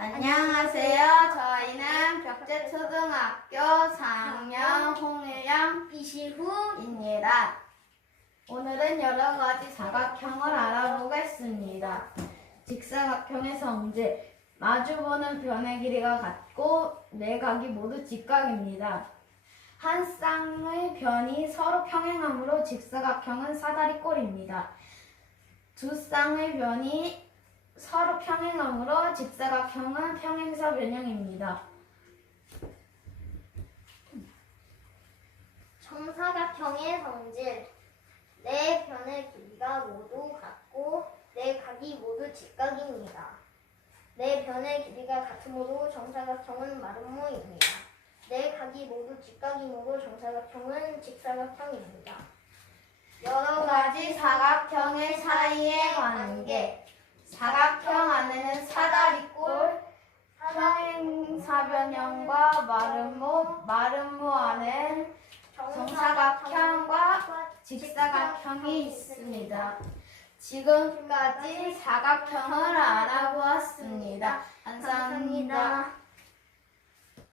안녕하세요. 저희는 벽제초등학교 4학년 홍일영 이시후입니다. 오늘은 여러 가지 사각형을 알아보겠습니다. 직사각형의 성질, 마주보는 변의 길이가 같고 네 각이 모두 직각입니다. 한 쌍의 변이 서로 평행하므로 직사각형은 사다리 꼴입니다. 두 쌍의 변이 서로 평행하므로 직사각형은 평행사 변형입니다. 정사각형의 성질 네 변의 길이가 모두 같고 네 각이 모두 직각입니다. 네 변의 길이가 같으므로 정사각형은 마름모입니다. 네 각이 모두 직각이므로 정사각형은 직사각형입니다. 여러 가지 사각형의 사이의 관계. 사각형 안에는 사다리꼴, 평행 사변형과 마름모, 마름모 안엔 정사각형과 직사각형이 있습니다. 지금까지 사각형을 알아